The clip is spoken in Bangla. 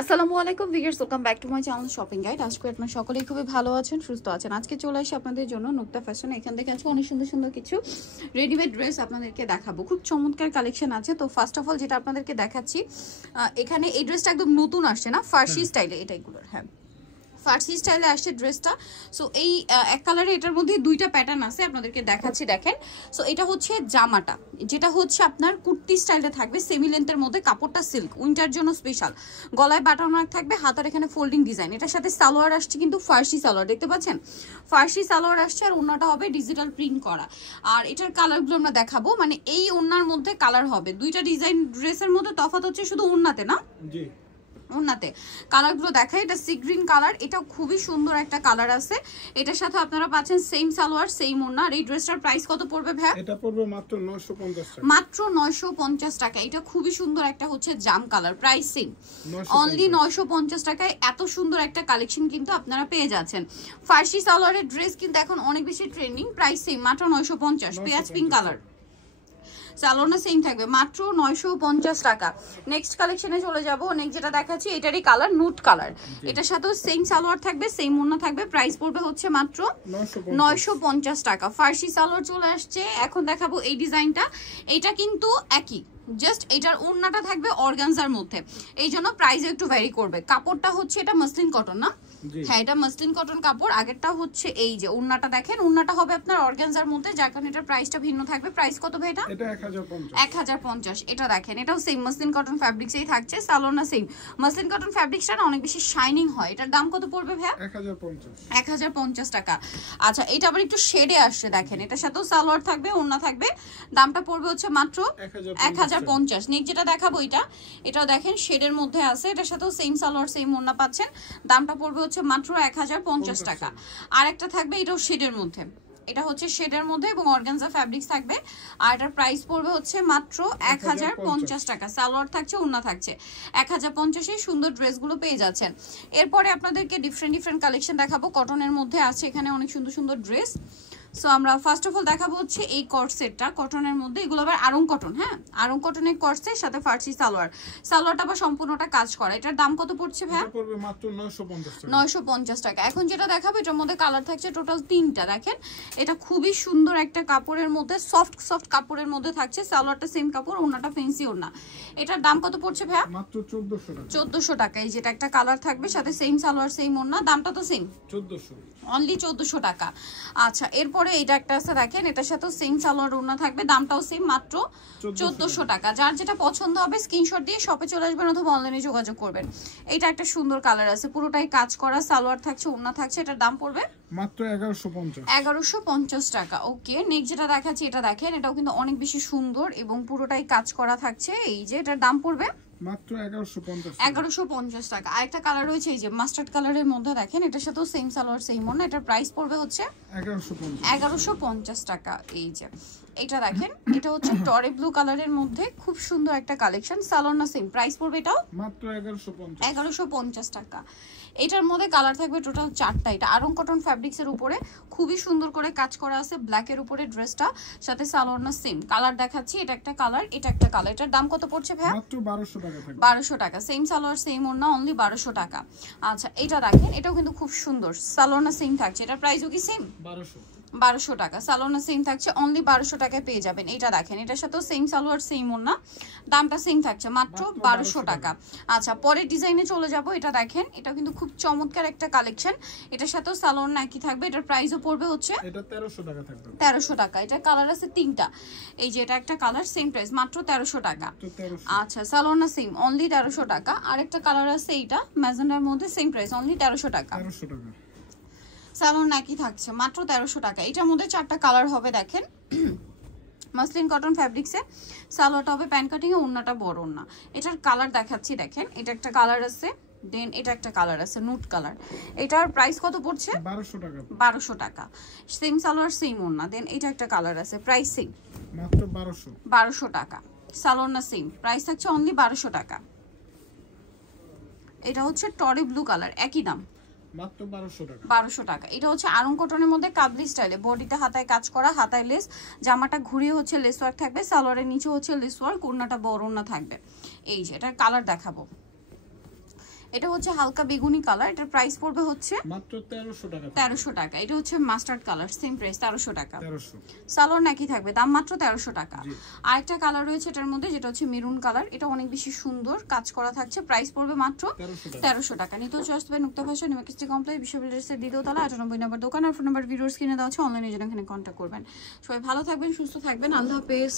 আসসালামু আলাইকুম viewers, welcome back to my channel shopping guide. আজকে আপনারা সকলেই খুবই ভালো আছেন, সুস্থ আছেন। আজকে চলে আসি আপনাদের জন্য নুক্তা ফ্যাশন। এখান থেকে আছে অনেক সুন্দর সুন্দর কিছু রেডিমেড ড্রেস আপনাদেরকে দেখাবো। খুব চমৎকার কালেকশন আছে। তো ফার্স্ট অফ অল যেটা আপনাদেরকে দেখাচ্ছি, এখানে এই ড্রেসটা একদম নতুন আসছে না, ফার্সি স্টাইলে এটাইগুলোর। হ্যাঁ, ফার্সি স্টাইলে আসছে ড্রেসটা। সো এই এক কালারে এটার মধ্যে দুইটা প্যাটার্ন আছে, আপনাদেরকে দেখাচ্ছি দেখেন। সো এটা হচ্ছে জামাটা, যেটা হচ্ছে আপনার কুর্তি স্টাইলে থাকবে, সেমি লেন্থের মধ্যে, কাপড়টা সিল্ক, উইন্টার জন্য স্পেশাল। গলায় বাটন মার্ক থাকবে, হাতার এখানে ফোল্ডিং ডিজাইন। এটার সাথে সালোয়ার আসছে কিন্তু ফার্সি সালোয়ার, দেখতে পাচ্ছেন ফার্সি সালোয়ার আসছে। আর ওড়নাটা হবে ডিজিটাল প্রিন্ট করা। আর এটার কালারগুলো আমরা দেখাবো, মানে এই ওড়নার মধ্যে কালার হবে দুইটা ডিজাইন। ড্রেসের মধ্যে তফাৎ হচ্ছে শুধু ওড়নাতে, না জি ওনাতে কালারগুলো দেখাই। এটা সি গ্রিন কালার, এটা খুবই সুন্দর একটা কালার আছে। এটার সাথে আপনারা পাচ্ছেন সেম সালোয়ার সেম ওড়না। আর এই ড্রেসটার প্রাইস কত পড়বে ভাই? এটা পড়বে মাত্র 950 টাকা। মাত্র 950 টাকা। এটা খুবই সুন্দর একটা হচ্ছে জাম কালার, প্রাইস সেম, অনলি 950 টাকায় এত সুন্দর একটা কালেকশন কিন্তু আপনারা পেয়ে যাচ্ছেন। ফার্সি সালোয়ারের ড্রেস কিন্তু এখন অনেক বেশি ট্রেন্ডিং, প্রাইস সেম, মাত্র 950। পেঁয়াজ পিঙ্ক কালার, সালোয়ারটা সেম থাকবে, মাত্র 950 টাকা। নেক্সট কালেকশনে চলে যাব। নেক্সট যেটা দেখাচ্ছি এটারই কালার নুট কালার, এটার সাথেও সেম সালোয়ার থাকবে, সেম ওড়না থাকবে। প্রাইস পড়বে হচ্ছে মাত্র 950 টাকা। ফার্সি সালোয়ার চলে আসছে। এখন দেখাবো এই ডিজাইনটা, এটা কিন্তু একই, জাস্ট এটার ওড়নাটা থাকবে অর্গানজার মধ্যে, এই জন্য প্রাইস একটু ভ্যারি করবে। কাপড়টা হচ্ছে এটা মসলিন কটন, না? হ্যাঁ, এটা মসলিন কটন কাপড়। আগেরটা হচ্ছে এই যে ওড়নাটা দেখেন, ওড়নাটা হবে আপনার অর্গানজার মধ্যে, যার কারণে এটার প্রাইসটা ভিন্ন থাকবে। প্রাইস কত ভাই এটা? এটা 1050। 1050। এটা দেখেন, এটাও সেম মসলিন কটন ফ্যাব্রিক্সেই থাকছে। সালোয়ারটা সেম। মসলিন কটন ফ্যাব্রিক্সটা অনেক বেশি শাইনিং হয়। এটার দাম কত পড়বে ভাই? 1050 টাকা। আচ্ছা, এটা আবার একটু শেডে আসছে দেখেন, এটার সাথেও সালোয়ার থাকবে, ওড়না থাকবে। দামটা পড়বে হচ্ছে মাত্র 1050। নেক্সট যেটা দেখাবো এটাও দেখেন শেডের মধ্যে আছে, এটার সাথেও সেম সালোয়ার সেম ওড়না পাচ্ছেন। দামটা পড়বে হচ্ছে মাত্র 1050 টাকা। আর একটা থাকবে, এটাও শেডের মধ্যে, এটা হচ্ছে শেডের মধ্যে এবং অর্গানজা ফ্যাব্রিক্স থাকবে। আর এটার প্রাইস পড়বে হচ্ছে মাত্র 1050 টাকা। সালোয়ার থাকছে, ওড়না থাকছে। 1050-এ সুন্দর ড্রেসগুলো পেয়ে যাচ্ছেন। এরপরে আপনাদেরকে ডিফারেন্ট কালেকশন দেখাবো। কটনের মধ্যে আছে এখানে অনেক সুন্দর সুন্দর ড্রেস। সো আমরা ফার্স্ট অফ অল দেখাবো হচ্ছে এই কট সেটটা কটনের মধ্যে। এগুলো আবার আড়ং কটন, হ্যাঁ আড়ং কটনের কট সেট, সাথে ফার্সি সালোয়ার। সালোয়ারটা আবার সম্পূর্ণটা কাজ করা। এটার দাম কত পড়ছে ভাই? এটা পড়বে মাত্র 950 টাকা। 950 টাকা। এখন যেটা দেখাবো এটার মধ্যে কালার থাকছে টোটাল 3টা। দেখেন, এটা খুবই সুন্দর একটা কাপড়ের মধ্যে, সফট কাপড়ের মধ্যে থাকছে। সালোয়ারটা সেম কাপড়, ওড়নাটা ফেন্সি ওড়না। এটার দাম কত পড়ছে ভাই? মাত্র 1400 টাকা। 1400 টাকা। এই যেটা একটা কালার থাকবে, সাথে সেম সালোয়ার সেম ওড়না, দামটা তো সেম, 1400, অনলি 1400 টাকা। আচ্ছা, এরপরে এটা একটা আছে দেখেন, এটার সাথেও সেম সালোয়ার ওড়না থাকবে, দামটাও সেম, মাত্র 1400 টাকা। যার যেটা পছন্দ হবে স্ক্রিনশট দিয়ে শপে চলে আসবেন অথবা অনলাইনে যোগাযোগ করবেন। এটা একটা সুন্দর কালার আছে, পুরোটাই কাজ করা, সালোয়ার থাকছে, ওড়না থাকছে। এটার দাম পড়বে মাত্র 1150। 1150 টাকা। ওকে, নেক্সট যেটা দেখাচ্ছি এটা দেখেন, এটাও কিন্তু অনেক বেশি সুন্দর এবং পুরোটাই কাজ করা থাকছে। এই যে এটার দাম পড়বে মাত্র 1150। 1150 টাকা। আরেকটা কালার রয়েছে এই যে মাস্টার্ড কালারের মধ্যে দেখেন, এটার সাথেও সেম সালোয়ার সেম ওড়না। এটার প্রাইস পড়বে হচ্ছে 1150 টাকা। এই যে এটা দেখেন, এটা হচ্ছে টরে ব্লু কালারের মধ্যে, খুব সুন্দর একটা কালেকশন। সালোয়ার না সেম, প্রাইস পড়বে এটাও মাত্র 1150। 1150 টাকা। এটার মধ্যে কালার থাকবে টোটাল 4টা। এটা আরং কটন ফ্যাব্রিক্স এর উপরে খুবই সুন্দর করে কাজ করা আছে, ব্ল্যাক এর উপরে ড্রেসটা, সাথে সালোয়ার না সেম। কালার দেখাচ্ছি, এটা একটা কালার, এটা একটা কালার। এটার দাম কত পড়ছে ভাই? মাত্র 1200 টাকা থাকবে। 1200 টাকা। সেম সালোয়ার সেম ওড়না, অনলি 1200 টাকা। আচ্ছা, এটা দেখেন, এটাও কিন্তু খুব সুন্দর, সালোয়ার না সেম থাকছে। এটার প্রাইসও কি সেম? 1200 টাকা। সালোয়ার সেম থাকছে, অনলি 1200 টাকায় পেয়ে যাবেন। এটা দেখেন, এটার সাথেও সেম সালোয়ার সেম ওড়না, দামটা সেম থাকছে, মাত্র 1200 টাকা। আচ্ছা, পরের ডিজাইনে চলে যাব। এটা দেখেন, এটা কিন্তু খুব চমৎকার একটা কালেকশন। এটার সাথেও সালোয়ার নাকি থাকবে। এটার প্রাইসও পড়বে হচ্ছে এটা 1300 টাকা থাকবে। 1300 টাকা। এটা কালার আছে 3টা। এই যে এটা একটা কালার, সেম প্রাইস, মাত্র 1300 টাকা। আচ্ছা, সালোয়ার না সেম, অনলি 1300 টাকা। আরেকটা কালার আছে এইটা ম্যাজেন্ডার মধ্যে, সেম প্রাইস, অনলি 1300 টাকা। 1300 টাকা। সালোয়ার নাকি থাকছে, মাত্র 1300 টাকা। এটার মধ্যে 4টা কালার হবে দেখেন। মসলিন কটন ফ্যাব্রিক্সে, সালোয়ারটা হবে প্যান্ট কাটিং এ, ওড়নাটা বড় ওড়না। এটার কালার দেখাচ্ছি দেখেন, এটা একটা কালার আছে, দেন এটা একটা কালার আছে নুট কালার। এটার প্রাইস কত পড়ছে? 1200 টাকা। 1200 টাকা। সেম সালোয়ার সেম ওড়না। দেন এটা একটা কালার আছে, প্রাইস সেম, মাত্র 1200। 1200 টাকা। সালোয়ার না সেম, প্রাইস থাকছে অনলি 1200 টাকা। এটা হচ্ছে টরে ব্লু কালার, একই দাম, মাত্র 1200 টাকা। 1200 টাকা। এটা হচ্ছে আরং কটনের মধ্যে কাবলি স্টাইলে, বডিতে হাতায় কাজ করা, হাতায় লেস, জামাটা ঘুরিয়ে হচ্ছে লেস ওয়ার্ক থাকবে, সালোয়ারের নিচে হচ্ছে লেস ওয়ার্ক, ওড়নাটা বড় ওড়না থাকবে। এই যে এটার কালার দেখাবো, এটা হচ্ছে হালকা বেগুনি কালার, এটার প্রাইস পড়বে হচ্ছে মাত্র 1300 টাকা। 1300 টাকা। এটা হচ্ছে মাস্টার্ড কালার, সেম প্রাইস 1300 টাকা। 1300। সালোয়ার নাকি থাকবে, দাম মাত্র 1300 টাকা। আরেকটা কালার রয়েছে এটার মধ্যে, যেটা হচ্ছে মেরুন কালার, এটা অনেক বেশি সুন্দর কাজ করা থাকছে, প্রাইস পড়বে মাত্র 1300 টাকা। নিতেও চলে আসবে নুক্তা ফ্যাশন, ইমার্কেসি কমপ্লেক্স, বিশ্ববিদ্যালয়ের দ্বিতীয় তলা, 98 নম্বর দোকান। আর ফোন নাম্বার ভিডিওস কিনে দেওয়া আছে, অনলাইনে জন্য এখানে কন্ট্যাক্ট করবেন। সবাই ভালো থাকবেন, সুস্থ থাকবেন, আল্লাহ হাফেজ।